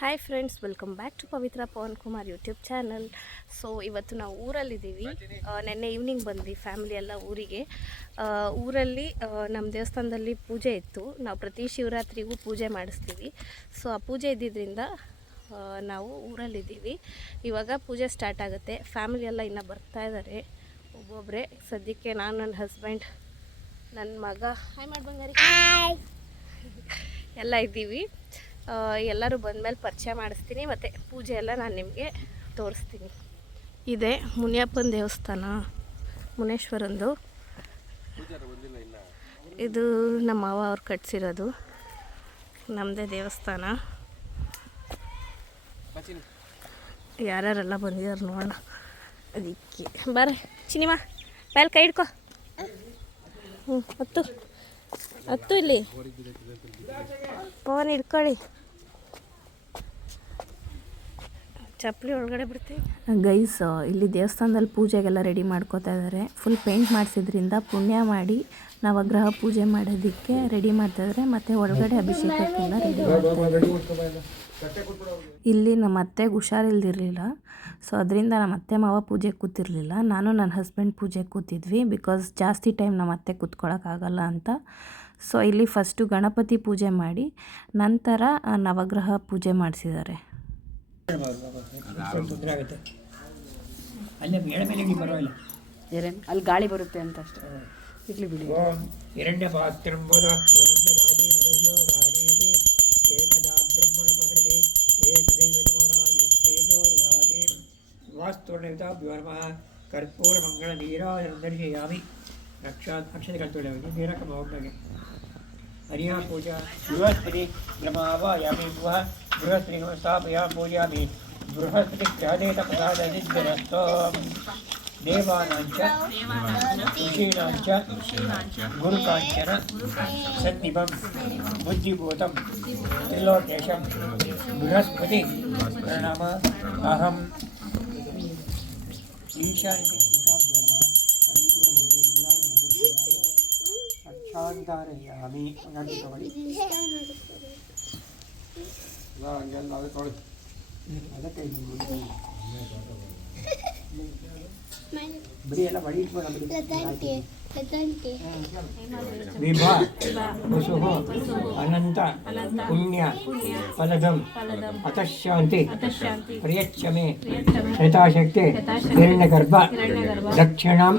Hi friends, welcome back to Pavithra Pavan Kumar YouTube channel. So ಇವತ್ತು ನಾವು ಊರಲ್ಲಿದ್ದೀವಿ. ನೆನ್ನೆ ಈವ್ನಿಂಗ್ ಬಂದ್ವಿ ಫ್ಯಾಮಿಲಿ ಎಲ್ಲ ಊರಿಗೆ. ಊರಲ್ಲಿ ನಮ್ಮ ದೇವಸ್ಥಾನದಲ್ಲಿ ಪೂಜೆ ಇತ್ತು. ನಾವು ಪ್ರತಿ ಶಿವರಾತ್ರಿಗೂ ಪೂಜೆ ಮಾಡಿಸ್ತೀವಿ. ಸೊ ಆ ಪೂಜೆ ಇದ್ದಿದ್ದರಿಂದ ನಾವು ಊರಲ್ಲಿದ್ದೀವಿ. ಇವಾಗ ಪೂಜೆ ಸ್ಟಾರ್ಟ್ ಆಗುತ್ತೆ. ಫ್ಯಾಮಿಲಿ ಎಲ್ಲ ಇನ್ನೂ ಬರ್ತಾ ಇದ್ದಾರೆ ಒಬ್ಬೊಬ್ಬರೇ. ಸದ್ಯಕ್ಕೆ ನಾನು, ನನ್ನ ಹಸ್ಬೆಂಡ್, ನನ್ನ ಮಗ, ಹಾಯ್ ಮಾಡಿ ಬಂಗಾರಿ, ಎಲ್ಲ ಇದ್ದೀವಿ. ಎಲ್ಲರೂ ಬಂದಮೇಲೆ ಪರಿಚಯ ಮಾಡಿಸ್ತೀನಿ, ಮತ್ತು ಪೂಜೆ ಎಲ್ಲ ನಾನು ನಿಮಗೆ ತೋರಿಸ್ತೀನಿ. ಇದೆ ಮುನಿಯಪ್ಪನ ದೇವಸ್ಥಾನ, ಮುನೇಶ್ವರಂದು. ಇದು ನಮ್ಮ ಮಾವ ಅವ್ರು ಕಟ್ಸಿರೋದು, ನಮ್ಮದೇ ದೇವಸ್ಥಾನ. ಯಾರ್ಯಾರೆಲ್ಲ ಬಂದಿದ್ದಾರೆ ನೋಡೋಣ. ಅದಕ್ಕೆ ಬಾರೆ ಚಿನಿಮಾ ಮೇಲೆ ಕೈ ಹಿಡ್ಕೊ. ಹತ್ತು ಇಲ್ಲಿ ಪವನ್ ಹಿಡ್ಕೊಳ್ಳಿ. ಚಪ್ಪಲಿ ಒಳಗಡೆ ಬಿಡ್ತೀವಿ ಗೈಸ್. ಇಲ್ಲಿ ದೇವಸ್ಥಾನದಲ್ಲಿ ಪೂಜೆಗೆಲ್ಲ ರೆಡಿ ಮಾಡ್ಕೋತಾ ಇದ್ದಾರೆ. ಫುಲ್ ಪೇಂಟ್ ಮಾಡಿಸಿದ್ರಿಂದ ಪುಣ್ಯ ಮಾಡಿ ನವಗ್ರಹ ಪೂಜೆ ಮಾಡೋದಕ್ಕೆ ರೆಡಿ ಮಾಡ್ತಾಯಿದ್ದಾರೆ. ಮತ್ತು ಒಳಗಡೆ ಅಭಿಷೇಕಕ್ಕೆಲ್ಲ ರೆಡಿ ಮಾಡ್ತಾಯಿದ್ದಾರೆ. ಇಲ್ಲಿ ನಮ್ಮ ಅತ್ತೆಗೆ ಹುಷಾರಿಲ್ದಿರಲಿಲ್ಲ. ಸೊ ಅದರಿಂದ ನಮ್ಮ ಅತ್ತೆ ಮಾವ ಪೂಜೆಗೆ ಕೂತಿರಲಿಲ್ಲ. ನಾನು ನನ್ನ ಹಸ್ಬೆಂಡ್ ಪೂಜೆಗೆ ಕೂತಿದ್ವಿ. ಬಿಕಾಸ್ ಜಾಸ್ತಿ ಟೈಮ್ ನಮ್ಮ ಅತ್ತೆ ಕೂತ್ಕೊಳ್ಳೋಕ್ಕಾಗಲ್ಲ ಅಂತ. ಸೊ ಇಲ್ಲಿ ಫಸ್ಟು ಗಣಪತಿ ಪೂಜೆ ಮಾಡಿ ನಂತರ ನವಗ್ರಹ ಪೂಜೆ ಮಾಡಿಸಿದ್ದಾರೆ. ಅಲ್ಲಿ ಗಾಳಿ ಬರುತ್ತೆ ಅಂತ ಅಷ್ಟೇ. ಇರ್ಲಿ ಬಿಡಿ. ಕರ್ಪೂರ ಮಂಗಳ ನೀರಾಜಿ ಅಕ್ಷತೆಗಳು ತೊಳೆಯುವುದು ನೀರಕ ಮೌನಾಗೆ ಹರಿಯ ಪೂಜಾ ಬೃಹಸ್ಪತಿ ಬ್ರಹ್ಮಾವಾಯಾಮಿ ಬೃಹಸ್ಪತಿ ಸ್ಥಾಪಯ ಪೂಜಾಮಿ ಬೃಹಸ್ಪತಿ ಪ್ರಾದೇತ ಪ್ರಸಾದನಿರ್ಜನಸ್ತು ದೇವಾನಾಂಚ ಋಷೀಣಾಂಚ ಗುರುಕಾಂಚನ ಸನ್ನಿಭಂ ಬುದ್ಧಿಭೂತಂ ತ್ರಿಲೋಕೇಶಂ ಬೃಹಸ್ಪತಿ ಪ್ರಣಮ ಅಹಂ ಈಶಾನ್ಯ ಶಾಂತಾರಯಾಮಿ. ಬರೀ ಎಲ್ಲ ಬಡಿ ವಿಭಾ ವಸುಃ ಅನಂತ ಪುಣ್ಯ ಫಲದಂ ಅತಃಶಾಂತಿ ಪ್ರಿಯಚ್ಛಮೆ ಯಥಾಶಕ್ತಿ ಹಿರಣ್ಯಗರ್ಭ ದಕ್ಷಿಣಾಂ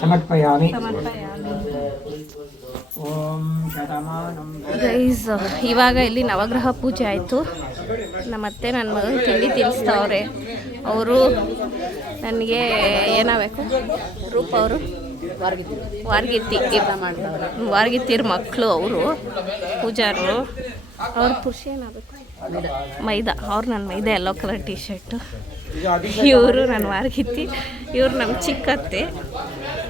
ಸಮರ್ಪಯಾಮಿ. ಗೈಸ್, ಇವಾಗ ಇಲ್ಲಿ ನವಗ್ರಹ ಪೂಜೆ ಆಯಿತು. ನಮ್ಮತ್ತೆ ನನ್ನ ಮಗನ ತಿಂಡಿ ತಿನ್ನಿಸ್ತವ್ರೆ. ಅವರು ನನಗೆ ಏನಾಗಬೇಕು ರೂಪ, ಅವರು ವಾರ್ಗಿತ್ತಿರ ಮಕ್ಕಳು, ಅವರು ಪೂಜಾರರು. ಅವ್ರ ಪುರುಷ ಏನಾಗಬೇಕು ಮೈದಾ. ಅವ್ರು ನನ್ನ ಮೈದಾ ಯೆಲ್ಲೋ ಕಲರ್ ಟೀ ಶರ್ಟು. ಇವರು ನನ್ನ ವಾರ್ಗಿತ್ತಿ. ಇವ್ರು ನಮ್ಮ ಚಿಕ್ಕತ್ತೆ,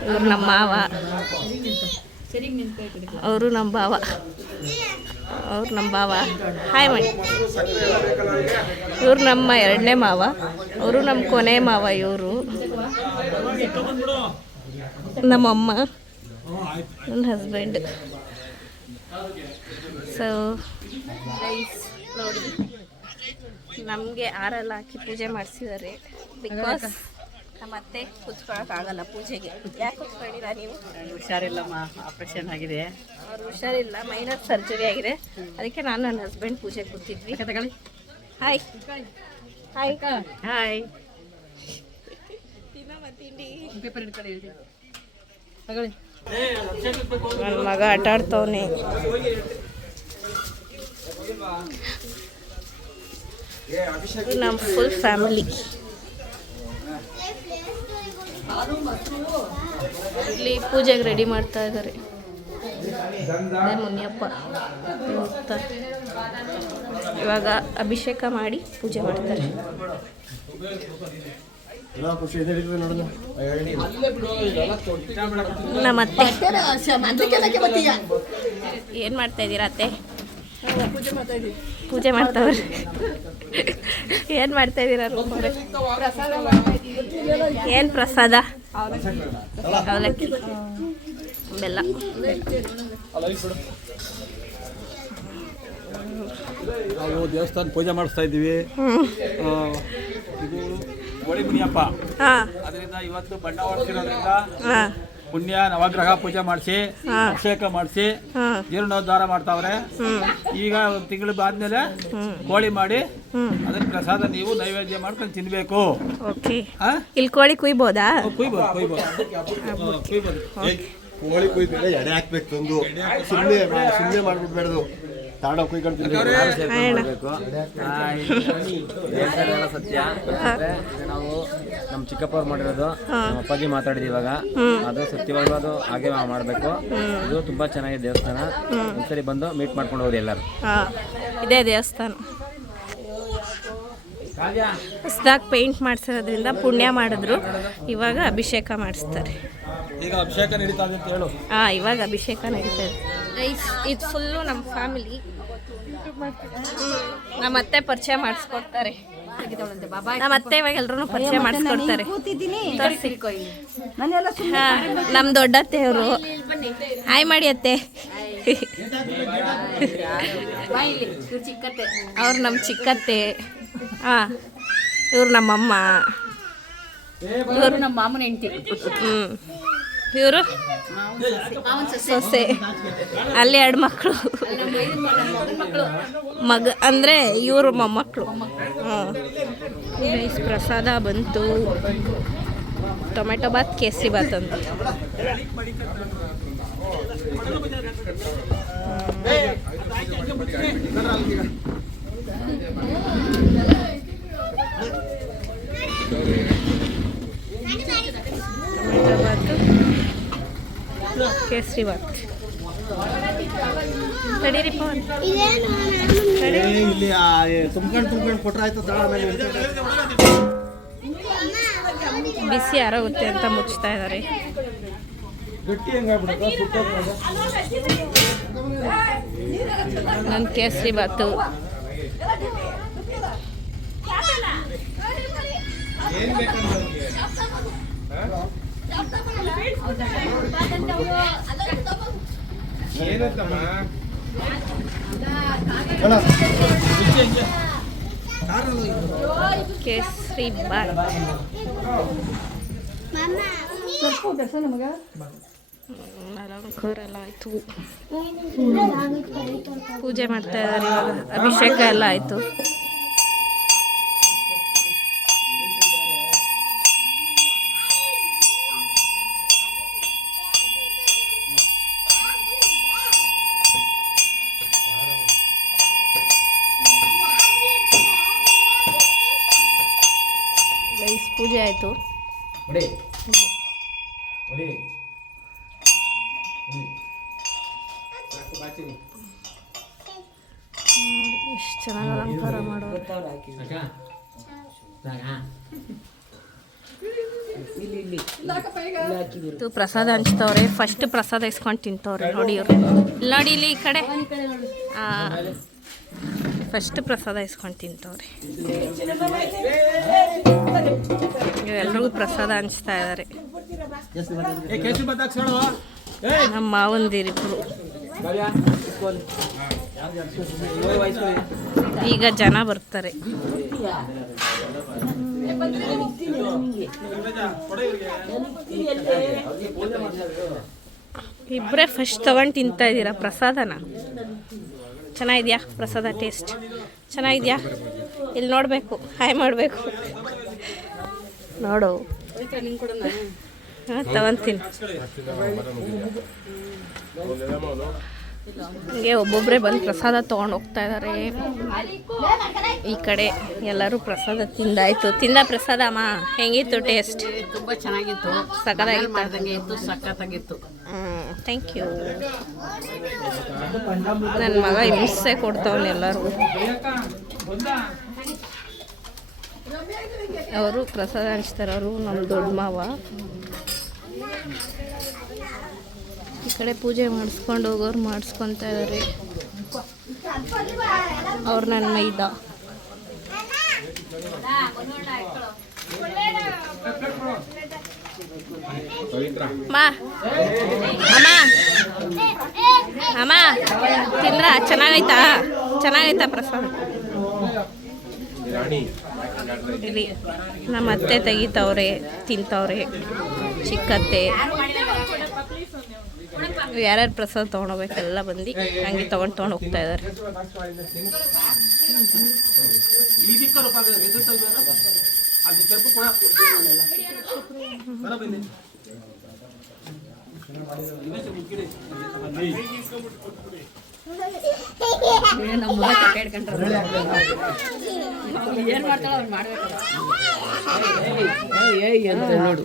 ಇವ್ರು ನಮ್ಮ ಮಾವ, ಅವರು ನಮ್ಮ ಭಾವ, ಅವ್ರು ನಮ್ಮ ಭಾವ. ಹಾಯ್ ಮಾಡಿ. ಇವ್ರು ನಮ್ಮ ಎರಡನೇ ಮಾವ, ಅವರು ನಮ್ಮ ಕೊನೆ ಮಾವ. ಇವರು ನಮ್ಮಮ್ಮ, ನನ್ನ ಹಸ್ಬೆಂಡ್. ಸೊ ಗೈಸ್ ನೋಡಿ, ನಮಗೆ ಹಾರೆಲ್ಲ ಹಾಕಿ ಪೂಜೆ ಮಾಡಿಸಿದ್ದಾರೆ. ಬಿಕಾಸ್ ನಮ್ಮ ಅತ್ತೆ ಕೂತ್ಕೊಳ್ಳೋಕ್ಕಾಗಲ್ಲ ಪೂಜೆಗೆ. ಯಾಕೆ ಕೂತ್ಕೊಂಡಿಲ್ಲ ನೀವು? ಹುಷಾರಿಲ್ಲಮ್ಮ, ಆಪ್ರೇಷನ್ ಆಗಿದೆ. ಅವ್ರು ಹುಷಾರಿಲ್ಲ, ಮೈನರ್ ಸರ್ಜರಿ ಆಗಿದೆ. ಅದಕ್ಕೆ ನಾನು ನನ್ನ ಹಸ್ಬೆಂಡ್ ಪೂಜೆ ಕೂತಿದ್ವಿ. Hi hi hi. ನನ್ನ ಮಗ ಆಟ ಆಡ್ತವನೆ. ನಮ್ಮ ಫುಲ್ ಫ್ಯಾಮಿಲಿ ಇಲ್ಲಿ ಪೂಜೆಗೆ ರೆಡಿ ಮಾಡ್ತಾ ಇದ್ದಾರೆ. ಮುನಿಯಪ್ಪ ಇವಾಗ ಅಭಿಷೇಕ ಮಾಡಿ ಪೂಜೆ ಮಾಡ್ತಾರೆ. ನಮ್ಮತ್ತೆ ಏನು ಮಾಡ್ತಾ ಇದ್ದೀರಾ ಅತ್ತೆ? ಪೂಜೆ ಮಾಡ್ತಾವ್ರೆ. ಏನು ಮಾಡ್ತಾ ಇದ್ದೀರಾ? ಏನು ಪ್ರಸಾದ? ಅವಲಕ್ಕಿ, ಬೆಲ್ಲ. ನಾವು ದೇವಸ್ಥಾನ ಪೂಜೆ ಮಾಡಿಸ್ತಾ ಇದ್ದೀವಿ. ಇದು ಗೋಳಿ ಮುನಿಯಪ್ಪ. ಅದರಿಂದ ಇವತ್ತು ಬಣ್ಣ ಹೊಡ್ಸಿರೋದ್ರಿಂದ ಪುಣ್ಯ ನವಗ್ರಹ ಪೂಜೆ ಮಾಡಿಸಿ ಅಭಿಷೇಕ ಮಾಡಿಸಿ ಜೀರ್ಣೋದ್ಧಾರ ಮಾಡ್ತಾವ್ರೆ. ಈಗ ಒಂದು ತಿಂಗಳು ಆದ್ಮೇಲೆ ಕೋಳಿ ಮಾಡಿ ಅದನ್ನ ಪ್ರಸಾದ ನೀವು ನೈವೇದ್ಯ ಮಾಡ್ಕೊಂಡು ತಿನ್ಬೇಕು. ಇಲ್ಲಿ ಕೋಳಿ ಕುಯ್ಬೋದಾ? ಕುಯ್ಬೋದು. ಕೋಳಿ ಕುಯ್ದ್ರೆ ಎಡೆ ಹಾಕ್ಬೇಕು ತಂದು, ಸುಮ್ಮನೆ ಮಾಡ್ಬಿಡ್ಬೇಡ್ದು. ತಾಡ ಕುಯ್ಕೊಂಡು ಸತ್ಯ. ಇದು ನಾವು ನಮ್ಮ ಚಿಕ್ಕಪ್ಪವ್ರು ಮಾಡಿರೋದು, ನಮ್ಮ ಅಪ್ಪಾಜಿ ಮಾತಾಡಿದ್ವಿ ಇವಾಗ. ಅದು ಸತ್ಯವಾಗ್ಲೂ ಅದು ಹಾಗೆ ಮಾಡಬೇಕು. ಇದು ತುಂಬಾ ಚೆನ್ನಾಗಿದೆ ದೇವಸ್ಥಾನ. ಒಂದ್ಸರಿ ಬಂದು ಮೀಟ್ ಮಾಡ್ಕೊಂಡು ಹೋಗಿ ಎಲ್ಲರೂ. ಇದೇ ದೇವಸ್ಥಾನ ಹೊಸದಾಗಿ ಪೇಂಟ್ ಮಾಡಿಸಿರೋದ್ರಿಂದ ಪುಣ್ಯ ಮಾಡಿದ್ರು. ಇವಾಗ ಅಭಿಷೇಕ ಮಾಡಿಸ್ತಾರೆ. ಈಗ ಅಭಿಷೇಕ ನಡೀತಾ ಇದೆ ಅಂತ ಹೇಳು. ಇವಾಗ ಅಭಿಷೇಕ ನಡೀತಾ ಇದೆ. ಇದು ಫುಲ್ಲು ನಮ್ಮ ಫ್ಯಾಮಿಲಿ. ನಮ್ಮ ಅತ್ತೆ ಪರಿಚಯ ಮಾಡಿಸ್ಕೊಡ್ತಾರೆ. ನಮ್ಮ ಅತ್ತೆ ಇವಾಗ ಎಲ್ರೂ ಪರಿಚಯ ಮಾಡಿಸ್ಕೊಡ್ತಾರೆ. ನಮ್ಮ ದೊಡ್ಡತ್ತೆಯವರು ಹಾಯ್ ಮಾಡಿ ಅತ್ತೆ. ಅವ್ರು ನಮ್ಮ ಚಿಕ್ಕತ್ತೆ. ಇವ್ರು ನಮ್ಮಮ್ಮ. ಇವರು ನಮ್ಮ ಮಾಮನ ಹೆಂಡತಿ. ಇವರು ಸೊಸೆ. ಅಲ್ಲಿ 2 ಮಕ್ಕಳು. ಅಂದರೆ ಇವರು ಮೊಮ್ಮಕ್ಕಳು. ಪ್ರಸಾದ ಬಂತು. ಟೊಮೆಟೊ ಬಾತ್, ಕೇಸರಿ ಬಾತ್ ಅಂತ. ಟೊಮೆಟೊ ಬಾತು, ಕೇಸರಿ ಬಾತ್. ತಡೀರಿ ಪವನ್. ಇಲ್ಲಿ ತುಂಬ್ಕೊಂಡು ಕೊಟ್ರೆ ಆಯ್ತು. ಬಿಸಿ ಆರೋಗುತ್ತೆ ಅಂತ ಮುಚ್ತಾ ಇದ್ದಾರೆ. ನನ್ನ ಕೇಸರಿ ಬಾತು. ಕೇಸರಿ ಬಾತ್. ಅಲಂಕಾರ ಎಲ್ಲ ಆಯಿತು. ಪೂಜೆ ಮಾಡ್ತಾ ಇದ್ದಾರೆ ಇವಾಗ. ಅಭಿಷೇಕ ಎಲ್ಲ ಆಯಿತು. ಪೂಜೆ ಆಯಿತು. ಎಷ್ಟು ಚೆನ್ನಾಗಿ ಅಲಂಕಾರ ಮಾಡೋದು. ಪ್ರಸಾದ ಹಂಚ್ತವ್ರೆ. ಫಸ್ಟ್ ಪ್ರಸಾದ ಇಸ್ಕೊಂಡು ತಿಂತವ್ರೆ. ನೋಡಿ ಇವ್ರು. ನೋಡಿ ಇಲ್ಲಿ ಈ ಕಡೆ. ಫಸ್ಟ್ ಪ್ರಸಾದ ಇಸ್ಕೊಂಡು ತಿಂತವ್ರೆ. ಎಲ್ರಿಗೂ ಪ್ರಸಾದ ಹಂಚ್ತಾ ಇದ್ದಾರೆ. ನಮ್ಮ ಮಾವಂದಿರಿಬ್ರು. ಈಗ ಜನ ಬರ್ತಾರೆ. ಇಬ್ಬರೇ ಫಸ್ಟ್ ತಗೊಂಡು ತಿಂತಾ ಇದ್ದೀರಾ ಪ್ರಸಾದನ. ಚೆನ್ನಾಗಿದೆಯಾ ಪ್ರಸಾದ? ಟೇಸ್ಟ್ ಚೆನ್ನಾಗಿದೆಯಾ? ಇಲ್ಲಿ ನೋಡಬೇಕು, ಹಾಯ್ ಮಾಡಬೇಕು. ನೋಡು, ತಗೊಂತೀನಿ. ಹಂಗೆ ಒಬ್ಬೊಬ್ಬರೇ ಬಂದು ಪ್ರಸಾದ ತೊಗೊಂಡು ಹೋಗ್ತಾ ಇದ್ದಾರೆ. ಈ ಕಡೆ ಎಲ್ಲರೂ ಪ್ರಸಾದ ತಿಂದಾಯಿತು. ತಿಂದ ಪ್ರಸಾದ ಅಮ್ಮ ಹೆಂಗಿತ್ತು ಟೇಸ್ಟ್? ತುಂಬ ಚೆನ್ನಾಗಿತ್ತು. ಸಖತ್ತಾಗಿತ್ತು. ಸಖತ್ತಾಗಿತ್ತು. Thank you. ನನ್ನ ಮಗ ಹಿಂಸೆ ಕೊಡ್ತಾವನು ಎಲ್ಲರಿಗೂ. ಅವರು ಪ್ರಸಾದ ಹಂಚ್ತಾರೆ. ಅವರು ನಮ್ಮ ದೊಡ್ಡ ಮಾವ. ಈ ಕಡೆ ಪೂಜೆ ಮಾಡಿಸ್ಕೊಂಡು ಹೋಗೋರು ಮಾಡಿಸ್ಕೊತಾ ಇದ್ದಾರೆ. ಅವ್ರು ನನ್ನ ಮೈದ. ಮಾ ಅಮ್ಮ ಅಮ್ಮ ತಿಂದ್ರ ಚೆನ್ನಾಗೈತಾ ಪ್ರಸಾದ? ಇಲ್ಲಿ ನಮ್ಮ ಅತ್ತೆ ತೆಗಿತವ್ರೆ, ತಿಂತವ್ರೆ, ಚಿಕ್ಕತ್ತೆ. ಯಾರ್ಯಾರು ಪ್ರಸಾದ ತೊಗೊಂಡೋಗ್ಬೇಕೆಲ್ಲ ಬಂದು ಹಂಗೆ ತೊಗೊಂಡು ಹೋಗ್ತಾ ಇದ್ದಾರೆ. ಏನ್ ಮಾಡ್ತಾಳ ಅವ್ರು ಮಾಡ್ಬೇಕಲ್ಲ ನೋಡು.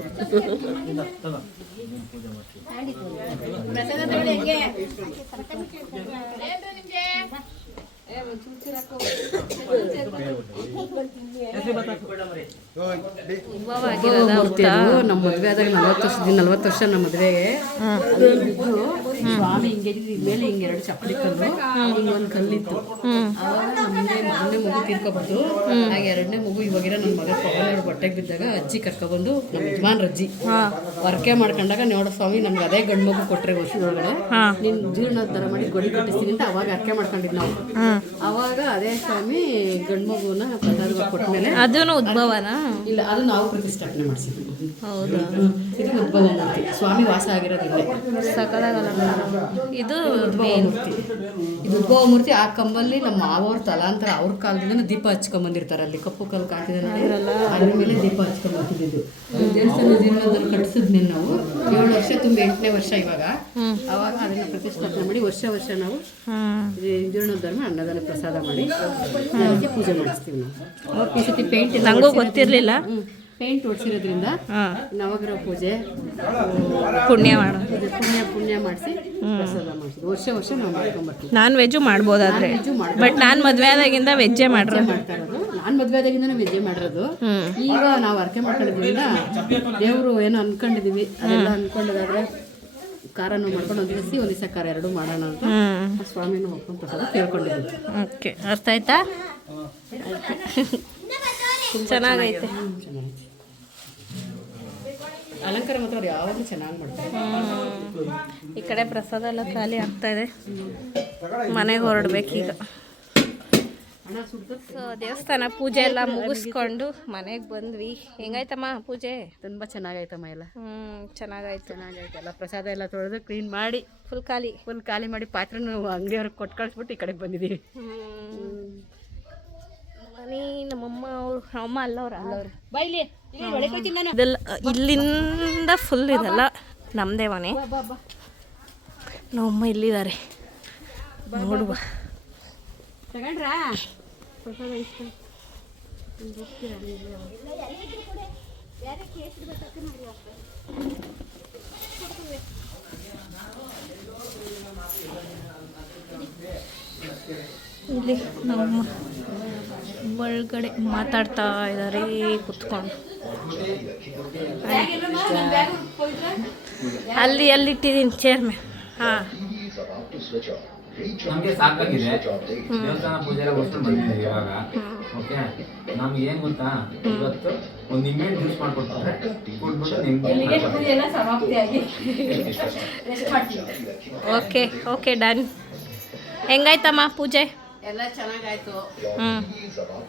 ನಮ್ಮ ಮದುವೆ ಆದಾಗ 40 ವರ್ಷ ನಮ್ಮ ಮದುವೆಗೆ ಸ್ವಾಮಿ ಹಿಂಗೆ ಮೇಲೆ ಹಿಂಗೆ 2 ಚಪ್ಪಲಿ ಕಲ್ಲು, ಹಿಂಗೊಂದು ಕಲ್ಲಿತ್ತು. ಅವಾಗ ನಮ್ಮನೆ ಮೊದಲನೇ ಮಗು ತೀರ್ಕೊಬಾರ್ದು, ಹಾಗೆ 2ನೇ ಮಗು ಇವಾಗಿರೋ ನನ್ನ ಮಗ ಪವನವ್ರ ಬಟ್ಟೆಗೆ ಬಿದ್ದಾಗ ಅಜ್ಜಿ ಕರ್ಕೊಬಂದು ನಮ್ಮ ಯಜಮಾನ್ರ ಅಜ್ಜಿ ವರ್ಕೆ ಮಾಡ್ಕೊಂಡಾಗ ನೋಡೋ ಸ್ವಾಮಿ ನಮ್ಗೆ ಅದೇ ಗಂಡು ಮಗು ಕೊಟ್ಟರೆ ವರ್ಷದೊಳಗಡೆ ನಿನ್ನ ಜೀರ್ಣೋದ್ಧಾರ ಮಾಡಿ ಗೊಡಿ ಕಟ್ಟಿಸ್ತೀನಿ ಅಂತ ಅವಾಗ ಅರ್ಕೆ ಮಾಡ್ಕೊಂಡಿದ್ದು ನಾವು. ಅವಾಗ ಅದೇ ಸ್ವಾಮಿ ಗಂಡು ಮಗುನ ಪ್ರಸಾದವಾಗಿ ಕೊಟ್ಟಮೇಲೆ ಅದೂ ಉದ್ಭವನಾ? ಇಲ್ಲ, ಅದು ನಾವು ಪ್ರತಿಷ್ಠಾಪನೆ ಮಾಡಿಸಿದ್ವಿ. ಹೌದಾ? ಇದು ಉದ್ಭವ ಮೂರ್ತಿ, ಸ್ವಾಮಿ ವಾಸ ಆಗಿರೋದಿಲ್ಲ. ಸಕಲಾಗಲ್ಲ ಇದು ಉದ್ಭವ ಮೂರ್ತಿ. ಇದು ಉದ್ಭವ ಮೂರ್ತಿ. ಆ ಕಂಬಲ್ಲಿ ನಮ್ಮ ಮಾವವ್ರ ತಲಾಂತರ ಅವ್ರ ಕಾಲದಿಂದ ದೀಪ ಹಚ್ಕೊಂಡ್ಬಂದಿರ್ತಾರೆ. ಅಲ್ಲಿ ಕಪ್ಪು ಕಲ್ಲು ಕಾಟಿದೆ ನೋಡಿ, ಅದ್ರ ಮೇಲೆ ದೀಪ ಹಚ್ಕೊಂಡ್ಬಂದಿದ್ದು. ದೇವಸ್ಥಾನ ಜೀರ್ಣೋದ್ಧಾರ ಕಟ್ಟಿಸಿದ್ನೇ ನಾವು 7 ವರ್ಷ ತುಂಬ 8ನೇ ವರ್ಷ ಇವಾಗ. ಅವಾಗ ಅದನ್ನ ಪ್ರತಿಷ್ಠಾಪನೆ ಮಾಡಿ ವರ್ಷ ನಾವು ಜೀರ್ಣೋದ್ಧಾರ ಅನ್ನದಾನ ಪ್ರಸಾದ ಮಾಡಿ ಅದಕ್ಕೆ ಪೂಜೆ ಮಾಡಿಸ್ತೀವಿ ನಾವು. ಈ ಸತಿ ಪೇಂಟ್ ನಂಗೂ ಗೊತ್ತಿರಲಿಲ್ಲ. ಪೇಂಟ್ ಹೊಡ್ಸಿರೋದ್ರಿಂದ ನವಗ್ರಹ ಪೂಜೆ ಪುಣ್ಯ ಮಾಡು ಪುಣ್ಯ ಮಾಡಿಸಿ ಪ್ರಸಾದ ಮಾಡಿಸಿದ್ವಿ. ವರ್ಷ ನಾವು ಮಾಡ್ಕೊಂಡ್ಬರ್ತೀವಿ. ನಾನ್ ವೆಜ್ಜು ಮಾಡ್ಬೋದಾದ್ರೆ, ಬಟ್ ನಾನು ಮದುವೆ ಆದಾಗಿಂದ ವೆಜ್ಜೇ ಮಾಡ್ತಾ ಇರೋದು. ನಾನು ಮದುವೆ ಆದಾಗಿಂದ ವೆಜ್ಜೇ ಮಾಡಿರೋದು. ಈಗ ನಾವು ಅರ್ಕೆ ಮಾಡ್ಕೊಂಡಿದ್ರಿಂದ ದೇವರು ಏನೋ ಅನ್ಕೊಂಡಿದೀವಿ, ಅದೆಲ್ಲ ಅನ್ಕೊಂಡಾದ್ರೆ ಖಾರನೂ ಮಾಡ್ಕೊಂಡು ಒಂದು ದಿವಸ ಖಾರ 2 ಮಾಡೋಣ ಅಂತ ಸ್ವಾಮಿನೂ ಹೋಗ್ಕೊಂಡು ಪ್ರಸಾದ ಕೇಳ್ಕೊಂಡಿದ್ದೀವಿ. ಓಕೆ, ಅರ್ಥ ಆಯ್ತಾ? ಚೆನ್ನಾಗೈತೆ. ಅಲಂಕಾರ ಮಾತ್ರ ಅವ್ರು ಯಾವಾಗಲೂ ಚೆನ್ನಾಗಿ ಮಾಡ್ತಾರೆ. ಈ ಕಡೆ ಪ್ರಸಾದ ಎಲ್ಲ ಖಾಲಿ ಆಗ್ತಾ ಇದೆ, ಮನೆಗೆ ಹೊರಡ್ಬೇಕೀಗ. ಸೊ ದೇವಸ್ಥಾನ ಪೂಜೆ ಎಲ್ಲ ಮುಗಿಸ್ಕೊಂಡು ಮನೆಗೆ ಬಂದ್ವಿ. ಹೆಂಗಾಯ್ತಮ್ಮ ಪೂಜೆ? ತುಂಬ ಚೆನ್ನಾಗೈತಮ್ಮ ಎಲ್ಲ. ಚೆನ್ನಾಗಾಯ್ತು. ಎಲ್ಲ ಪ್ರಸಾದ ಎಲ್ಲ ತೊಳೆದು ಕ್ಲೀನ್ ಮಾಡಿ ಫುಲ್ ಖಾಲಿ ಮಾಡಿ ಪಾತ್ರೆನೂ ಅಂಗಡಿಯವ್ರಿಗೆ ಕೊಟ್ಟು ಕಳಿಸ್ಬಿಟ್ಟು ಈ ಕಡೆಗೆ ಬಂದಿದ್ದೀವಿ. ಮನೆ ನಮ್ಮಮ್ಮ ಅಮ್ಮ ಅಲ್ಲವ್ರ ಇದೆಲ್ಲ ಇಲ್ಲಿಂದ ಫುಲ್ ಇದೆಲ್ಲ ನಮ್ಮದೇ ಮನೆ. ನಮ್ಮಮ್ಮ ಇಲ್ಲಿದ್ದಾರೆ ನೋಡುವ. ತಗೊಂಡ್ರಾ ಇಲ್ಲಿ ನಮ್ಮ ಒಳಗಡೆ ಮಾತಾಡ್ತಾ ಇದ್ದಾರೆ ಕುತ್ಕೊಂಡು. ಅಲ್ಲಿಟ್ಟಿದ್ದೀನಿ ಚೇರ್ ಮೇಲೆ. ಹಾಂ, ನಮಗೆ ಸಾಕಾಗಿದೆ ದೇವಸ್ಥಾನ ಪೂಜೆ ಎಲ್ಲ ವಸ್ತು ಬಂದಿದ್ದೀವಿ ಇವಾಗ. ಓಕೆ, ನಮ್ಗೆ ಏನು ಗೊತ್ತಾ, ಇವತ್ತು ಒಂದು ನಿಂಬೆ ಜ್ಯೂಸ್ ಮಾಡ್ಕೊಡ್ತಾರೆ, ಕೊಟ್ಬಿಟ್ಟು ನಿಮ್ಗೆ ಓಕೆ ಡನ್. ಹೆಂಗಾಯ್ತಮ್ಮ ಪೂಜೆ? ಎಲ್ಲ ಚೆನ್ನಾಗಾಯ್ತು.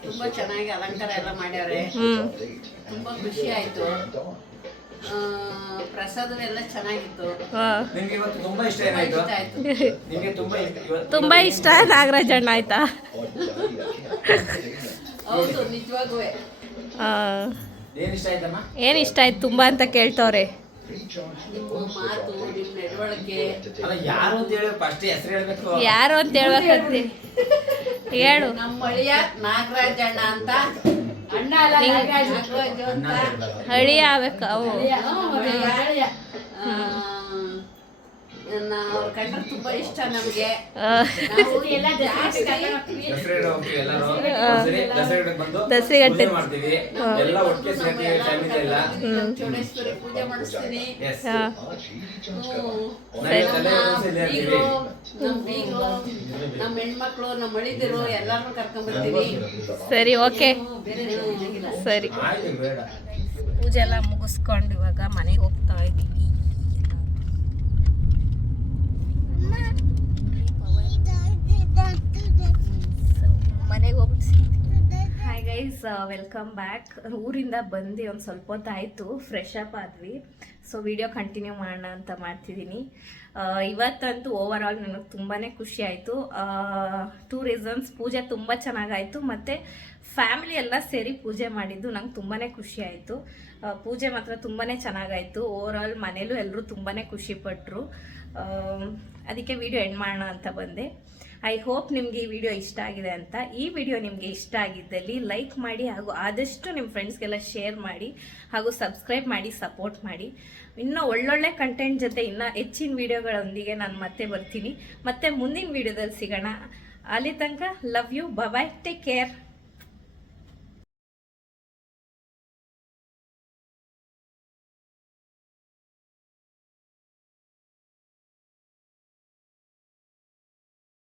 ತುಂಬ ಚೆನ್ನಾಗಿ ಅಲಂಕಾರ ಎಲ್ಲ ಮಾಡ್ಯಾರೆ. ತುಂಬ ಖುಷಿ ಆಯಿತು. ಪ್ರಸಾದವೆಲ್ಲ ಚೆನ್ನಾಗಿತ್ತು. ನಿಮ್ಗೆ ಇವತ್ತು ತುಂಬಾ ಇಷ್ಟ ಏನಾಯ್ತು? ನಿಮಗೆ ತುಂಬಾ ಇಷ್ಟ ನಾಗರಾಜಣ್ಣ ಆಯ್ತಾ? ಹೌದು, ನಿಜವಾಗೂ ಏನು ಇಷ್ಟ ಆಯ್ತಮ್ಮ? ಏನು ಇಷ್ಟ ಆಯ್ತು ತುಂಬ ಅಂತ ಕೇಳ್ತವ್ರೆ. ನಿಮ್ಮ ಮಾತು, ನಿಮ್ಮ ನಡವಳಿಕೆ. ಅಲ್ಲ, ಯಾರು ಅಂತ ಹೇಳಿ ಫಸ್ಟ್ ಹೆಸರು ಹೇಳ್ಬೇಕು. ಯಾರು ಅಂತ ಹೇಳ್ಬೇಕಂತೆ ಹೇಳು. ನಮ್ಮ ಅಳಿಯ ನಾಗರಾಜಣ್ಣ ಅಂತ. ಅಣ್ಣ ಅಲ್ಲ, ನಾಗರಾಜು ಅಂತ ಹಳಿ ಆಗ್ಬೇಕು ಅವು. ಅವ್ರ ಕಂಡ್ರೆ ತುಂಬಾ ಇಷ್ಟ ನಮ್ಗೆ. ದಸರೆಗಟ್ಟೆ ಚೌಡೇಶ್ವರಿ ಪೂಜೆ ಮಾಡಿಸ್ತೀನಿ. ನಮ್ಮ ಹೆಣ್ಮಕ್ಳು, ನಮ್ಮ ಮಳಿದಿರು ಎಲ್ಲಾರು ಕರ್ಕೊಂಡ್ ಬರ್ತೀವಿ. ಸರಿ, ಓಕೆ, ಸರಿ. ಪೂಜೆ ಎಲ್ಲ ಮುಗಿಸ್ಕೊಂಡು ಇವಾಗ ಮನೆಗೆ ಹೋಗ್ತಾ ಇದ್ದೀವಿ. ಮನೆಗೆ ಹೋಗ್ಬಿಟ್ಟು ಹಾಯ್ ಗೈಸ್, ವೆಲ್ಕಮ್ ಬ್ಯಾಕ್. ಊರಿಂದ ಬಂದು ಒಂದು ಸ್ವಲ್ಪ ಹೊತ್ತಾಯಿತು, ಫ್ರೆಶ್ ಅಪ್ ಆದ್ವಿ. ಸೊ ವಿಡಿಯೋ ಕಂಟಿನ್ಯೂ ಮಾಡೋಣ ಅಂತ ಮಾಡ್ತಿದ್ದೀನಿ. ಇವತ್ತಂತೂ ಓವರ್ ಆಲ್ ನನಗೆ ತುಂಬಾ ಖುಷಿ ಆಯಿತು. 2 ರೀಸನ್ಸ್. ಪೂಜೆ ತುಂಬ ಚೆನ್ನಾಗಾಯಿತು ಮತ್ತು ಫ್ಯಾಮಿಲಿ ಎಲ್ಲ ಸೇರಿ ಪೂಜೆ ಮಾಡಿದ್ದು ನಂಗೆ ತುಂಬಾ ಖುಷಿ ಆಯಿತು. ಪೂಜೆ ಮಾತ್ರ ತುಂಬಾ ಚೆನ್ನಾಗಾಯಿತು. ಓವರ್ ಆಲ್ ಮನೇಲೂ ಎಲ್ಲರೂ ತುಂಬಾ ಖುಷಿಪಟ್ಟರು. ಅದಕ್ಕೆ ವಿಡಿಯೋ ಎಂಡ್ ಮಾಡೋಣ ಅಂತ ಬಂದೆ. ಐ ಹೋಪ್ ನಿಮಗೆ ಈ ವಿಡಿಯೋ ಇಷ್ಟ ಆಗಿದೆ ಅಂತ. ಈ ವಿಡಿಯೋ ನಿಮಗೆ ಇಷ್ಟ ಆಗಿದ್ದಲ್ಲಿ ಲೈಕ್ ಮಾಡಿ ಹಾಗೂ ಆದಷ್ಟು ನಿಮ್ಮ ಫ್ರೆಂಡ್ಸ್ಗೆಲ್ಲ ಶೇರ್ ಮಾಡಿ ಹಾಗೂ ಸಬ್ಸ್ಕ್ರೈಬ್ ಮಾಡಿ ಸಪೋರ್ಟ್ ಮಾಡಿ. ಇನ್ನೂ ಒಳ್ಳೊಳ್ಳೆ ಕಂಟೆಂಟ್ ಜೊತೆ ಇನ್ನೂ ಹೆಚ್ಚಿನ ವಿಡಿಯೋಗಳೊಂದಿಗೆ ನಾನು ಮತ್ತೆ ಬರ್ತೀನಿ. ಮತ್ತೆ ಮುಂದಿನ ವಿಡಿಯೋದಲ್ಲಿ ಸಿಗೋಣ. ಅಲ್ಲಿ ತನಕ love you, bye, take care.